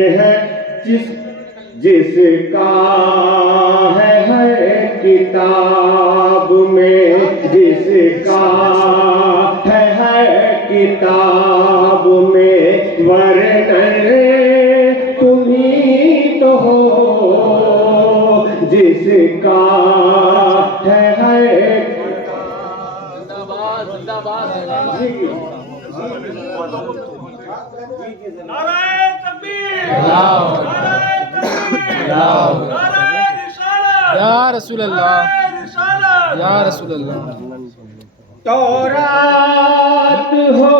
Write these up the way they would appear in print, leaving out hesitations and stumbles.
है जिसका है किताब में, जिसका है किताब में वर्णन तुम्ही तो हो, जिसका है जिंदाबाद जिंदाबाद। नाराए तकबीर, नाराए तकबीर, नाराए रिसालत, या रसूल अल्लाह, रिसालत, या रसूल अल्लाह। तौरात हो,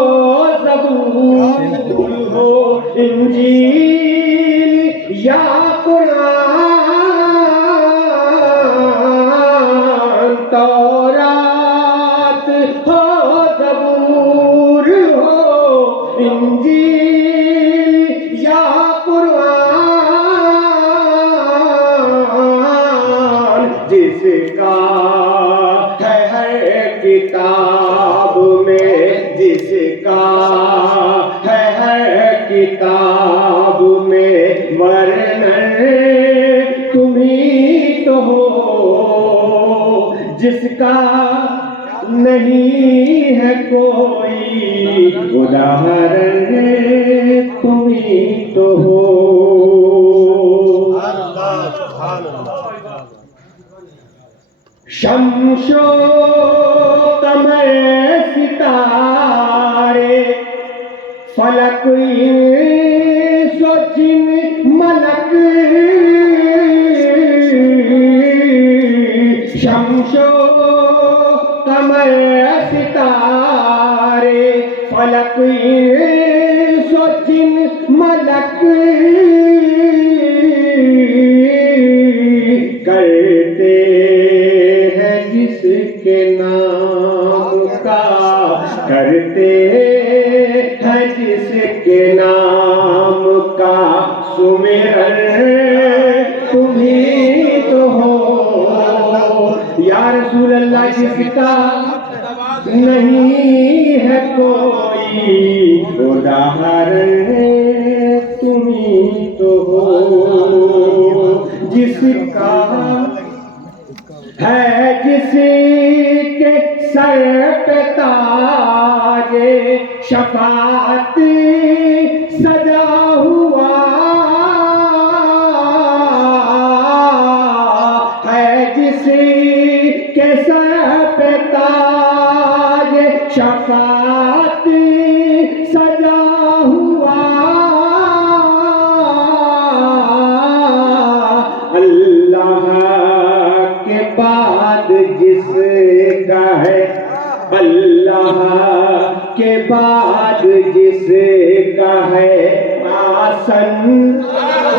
ज़बूर हो, इंजील या कुरान, तौरात हो, ज़बूर हो, इंजील या कुरान, जिसका है किताब में, जिसका है किताब में वर्णन तुम्ही तो हो, जिसका नहीं है कोई उदाहरण तुम्ही तो हो। शम्शो कमर सितारे फलक सोचिन मलक, शम्शो कमर सितारे फलक सोचिन मलक, करते जिसके नाम का, करते हैं जिसके नाम का सुमिरन तुम्ही तो हो, या रसूल अल्लाह, जिसका नहीं है कोई उदाहरण तुम्ही तो हो, जिसका है जिसके सर पे ताजे शफाअत सजा हुआ, है जिसके सर पे ताजे शफाअत सजा हुआ, अल्लाह के बाद जिसका है, अल्लाह के बाद जिसका है आसन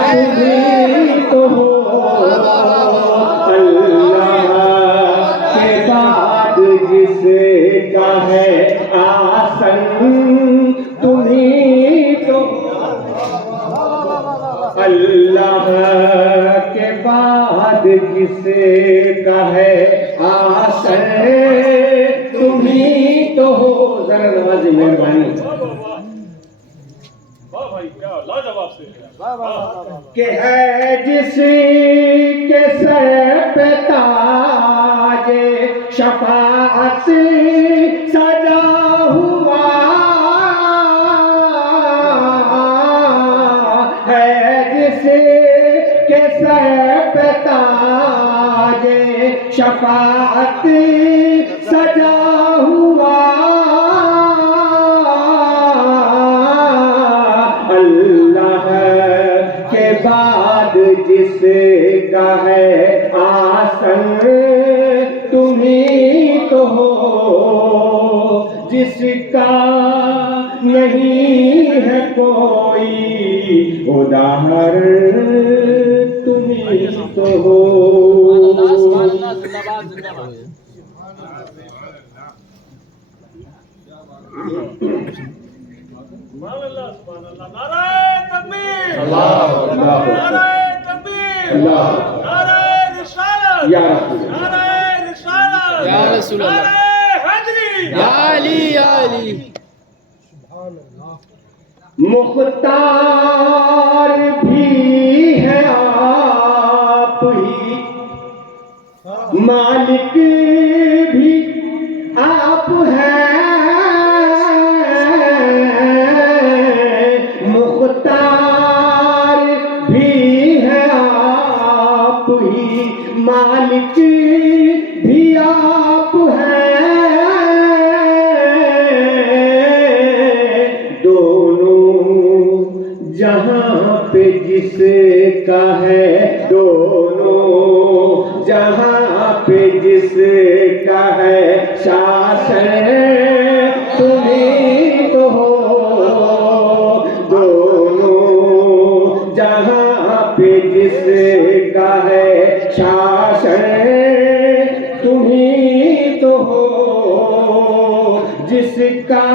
तुम्ही तो हो, अल्लाह के बाद जिसका है आसन तुम्ही तो, अल्लाह के बाद जिसका है आसन तुम्ही तो हो। जरा नवाज़ी मेहरबानी वाह भाई, क्या लाजवाब से के है जिसके सर पे ताजे शफाअत सजा हुआ, है जिसके सर पे ताजे शफाअत सजा हुआ, अल्लाह के बाद जिसका है आसन तुम्ही तो हो, जिसका नहीं है कोई उदाहरण तुम्ही तो हो। नाराए तकबीर, अल्लाह नाराए तकबीर, नाराए रिसालत, या रसूल, नाराए रिसालत, या रसूल अल्लाह, नाराए हैदरी, या अली, या अली। मुख्तार मालिक भी आप हैं, मुख्तार भी है आप ही, मालिक भी आप हैं, दोनों जहां पे जिसका है, दोनों जहां पे जिसका है शासन, तुम्हीं तो हो, दोनों जहां पे जिसका है शासन, तुम्हीं तो हो, जिसका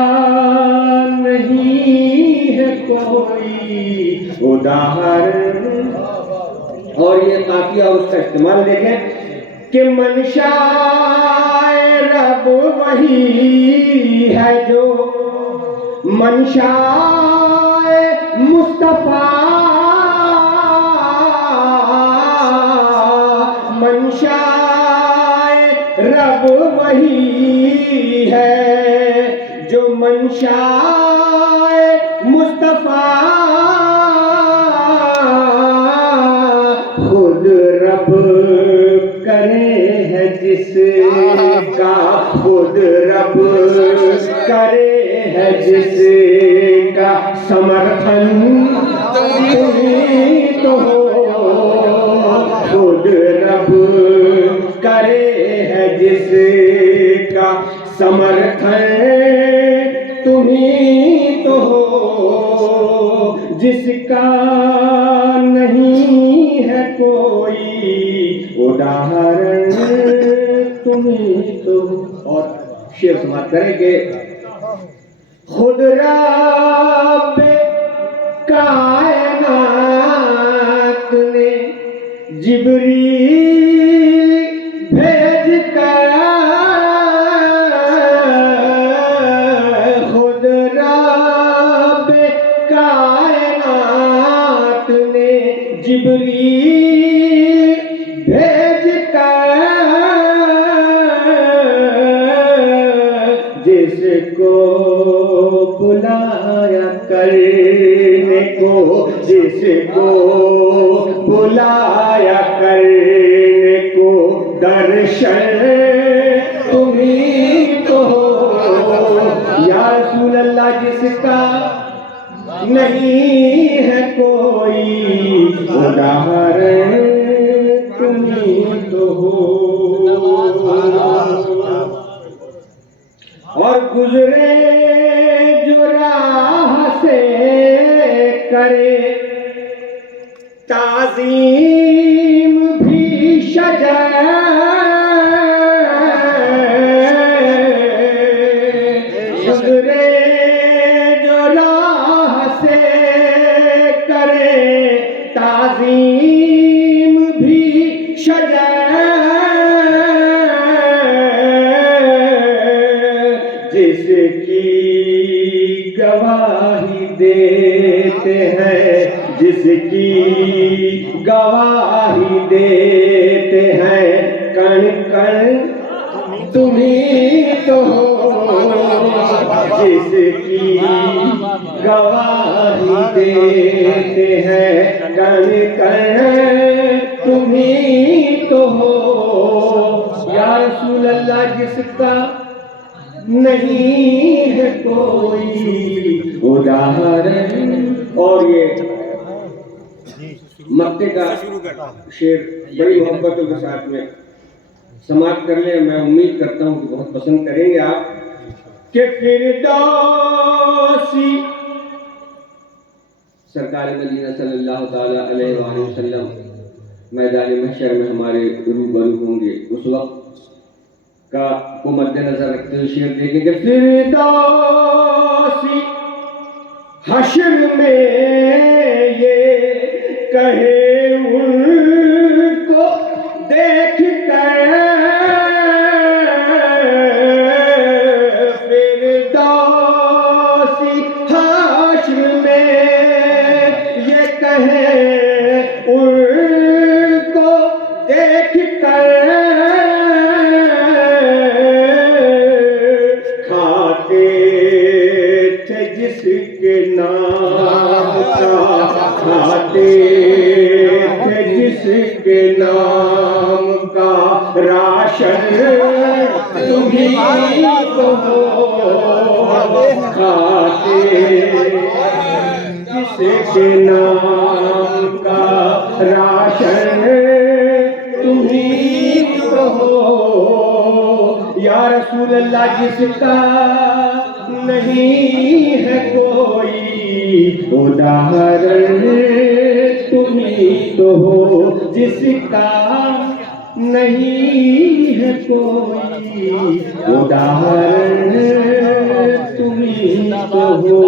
नहीं है कोई उदाहरण। और ये काफिया उसका इस्तेमाल देखें कि मनशाए रब वही है जो मनशाए मुस्तफा, मनशाए रब वही है जो मनशाए मुस्तफा, खुद रब करे है जिसका, खुद रब करे है जिसका समर्थन, तुम्हीं तो हो, खुद रब करे है जिसका समर्थन, तुम्हीं तो हो, जिसका नहीं है कोई उदाहरण, तुम्हीं तो। और शेर समाप्त करेंगे, खुद रब कायनात ने जिब्रील भेज कर, खुद रब कायनात ने जिब्रील भेज कर, जिसको बुलाया करने को, जिसको बुलाया करने को दर्शन, तुम्हीं तो हो, या रसूल अल्लाह, जिसका नहीं है कोई उदाहरण, तुम्हीं तो हो। और गुजरे जो राह से करे ताज़ीम भी शजर, गुजरे जो राह से करे ताज़ीम भी शजर, जिसकी गवाही देते हैं, जिसकी गवाही देते हैं कण कण, तुम्हीं तो हो, जिसकी गवाही देते हैं कण कण, तुम्हीं तो हो, या रसूल अल्लाह, जिसका नहीं है कोई उदाहरण। और ये मक्के का शेर बड़ी मोहब्बतों के साथ में समाप्त कर ले। मैं उम्मीद करता हूँ कि बहुत पसंद करेंगे आप। कि फिरदौसी सरकार मदीना सल्लल्लाहु ताला अलैहि वसल्लम मैदान महशर में हमारे रूबरू होंगे, उस वक्त का को मद्देनजर रखते हुए शेर देखेंगे। फिरदौसी हश्र में ये कहे उनको देख कर, फिरदौसी हश्र में ये कहे उनको देख कर, खाते थे जिसके नाम का राशन तुम ही तो हो, खाते जिसके नाम का राशन तुम ही तो हो। या रसूल अल्लाह जिसका नहीं है कोई उदाहरण तुम ही तो हो, जिसका नहीं है कोई उदाहरण तुम ही तो हो।